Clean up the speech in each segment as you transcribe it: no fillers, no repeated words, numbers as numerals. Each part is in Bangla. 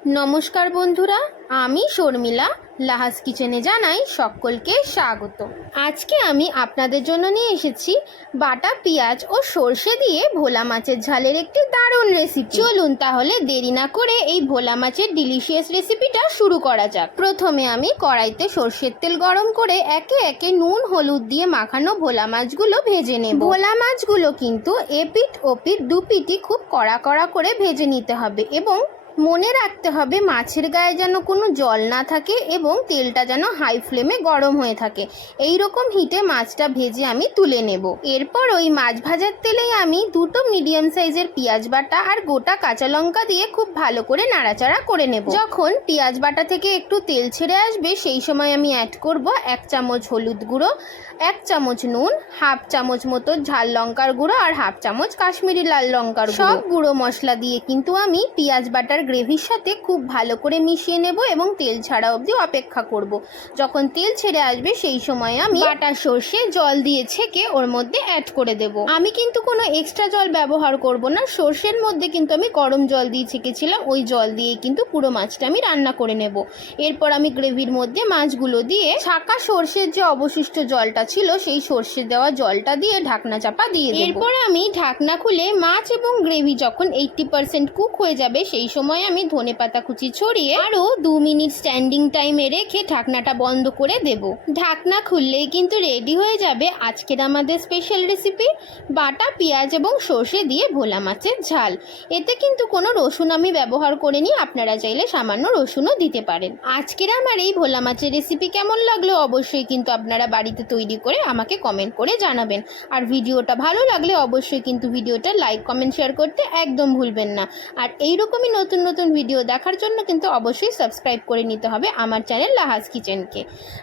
নমস্কার বন্ধুরা, আমি শর্মিলা লাহাস কিচেনে জানাই সকলকে স্বাগত। আজকে আমি আপনাদের জন্য নিয়ে এসেছি বাটা পেঁয়াজ ও সর্ষে দিয়ে ভোলা মাছের ঝালের একটি দারুণ রেসিপি। চলুন তাহলে দেরি না করে এই ভোলা মাছের ডিলিশিয়াস রেসিপিটা শুরু করা যাক। প্রথমে আমি কড়াইতে সর্ষের তেল গরম করে একে একে নুন হলুদ দিয়ে মাখানো ভোলা মাছগুলো ভেজে নেব। ভোলা মাছগুলো কিন্তু এপিঠ ওপিঠ দুপিঠই খুব কড়া কড়া করে ভেজে নিতে হবে এবং মনে রাখতে হবে মাছের গায়ে যেন কোনো জল না থাকে এবং তেলটা যেন হাই ফ্লেমে গরম হয়ে থাকে। এই রকম হিটে মাছটা ভেজে আমি তুলে নেব। এরপর ওই মাছ ভাজার তেলেই আমি দুটো মিডিয়াম সাইজের পেঁয়াজ বাটা আর গোটা কাঁচা লঙ্কা দিয়ে খুব ভালো করে নাড়াচাড়া করে নেব। যখন পেঁয়াজ বাটা থেকে একটু তেল ছেড়ে আসবে সেই সময় আমি অ্যাড করব 1 চামচ হলুদ গুঁড়ো, 1 চামচ নুন, হাফ চামচ মতো ঝাল লঙ্কার গুঁড়ো আর হাফ চামচ কাশ্মীরি লাল লঙ্কার গুঁড়ো। সব গুঁড়ো মশলা দিয়ে কিন্তু আমি পেঁয়াজ বাটার গ্রেভির সাথে খুব ভালো করে মিশিয়ে নেব এবং তেল ছাড়া অবধি অপেক্ষা করব। যখন তেল ছেড়ে আসবে সেই সময় আমি বাটা সর্ষে জল দিয়ে ছেঁকে ওর মধ্যে অ্যাড করে দেব। আমি কিন্তু কোনো এক্সট্রা জল ব্যবহার করব না। সর্ষের মধ্যে কিন্তু আমি গরম জল দিয়ে ছেঁকেছিলাম, ওই জল দিয়ে কিন্তু পুরো মাছটা আমি রান্না করে নেব। এরপর আমি গ্রেভির মধ্যে মাছগুলো দিয়ে ছাকা সর্ষের যে অবশিষ্ট জলটা ছিল সেই সর্ষে দেওয়া জলটা দিয়ে ঢাকনা চাপা দিয়ে দেব। এরপর আমি ঢাকনা খুলে মাছ এবং গ্রেভি যখন 80% কুক হয়ে যাবে সেই সময় আমি ধনেপাতা কুচি ছড়িয়ে আরো 2 মিনিট স্ট্যান্ডিং টাইমে রেখে ঢাকনাটা বন্ধ করে দেব। ঢাকনা খুললেই কিন্তু রেডি হয়ে যাবে আজকের আমাদের স্পেশাল রেসিপি বাটা পেঁয়াজ এবং সর্ষে দিয়ে ভোলা মাছের ঝাল। এতে কিন্তু কোনো রসুন আমি ব্যবহার করিনি, আপনারা চাইলে সামান্য রসুনও দিতে পারেন। আজকের আমার এই ভোলা মাছের রেসিপি কেমন লাগলো অবশ্যই কিন্তু আপনারা বাড়িতে তৈরি করে আমাকে কমেন্ট করে জানাবেন। আর ভিডিওটা ভালো লাগলে অবশ্যই কিন্তু ভিডিওটা লাইক কমেন্ট শেয়ার করতে একদম ভুলবেন না। আর এইরকমই নতুন নতুন ভিডিও দেখার জন্য কিন্তু অবশ্যই সাবস্ক্রাইব করে নিতে হবে আমার চ্যানেল লাহাস কিচেনকে।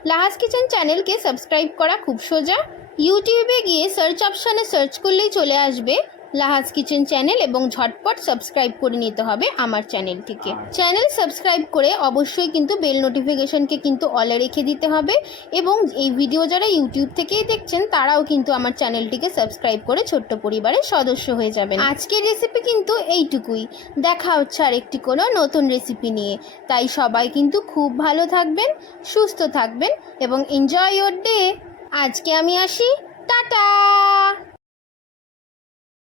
লাহাস কিচেন চ্যানেলকে সাবস্ক্রাইব করা খুব সোজা। ইউটিউবে গিয়ে সার্চ অপশানে সার্চ করলেই চলে আসবে লাহাস কিচেন চ্যানেল এবং ঝটপট সাবস্ক্রাইব করে নিতে হবে আমার চ্যানেলটিকে। চ্যানেল সাবস্ক্রাইব করে অবশ্যই কিন্তু বেল নোটিফিকেশনকে কিন্তু অলে রেখে দিতে হবে এবং এই ভিডিও যারা ইউটিউব থেকেই দেখছেন তারাও কিন্তু আমার চ্যানেলটিকে সাবস্ক্রাইব করে ছোট্ট পরিবারের সদস্য হয়ে যাবেন। আজকের রেসিপি কিন্তু এইটুকুই। দেখা হচ্ছে আরেকটি কোনো নতুন রেসিপি নিয়ে। তাই সবাই কিন্তু খুব ভালো থাকবেন, সুস্থ থাকবেন এবং এনজয় ইয়োর ডে। আজকে আমি আসি, টাটা।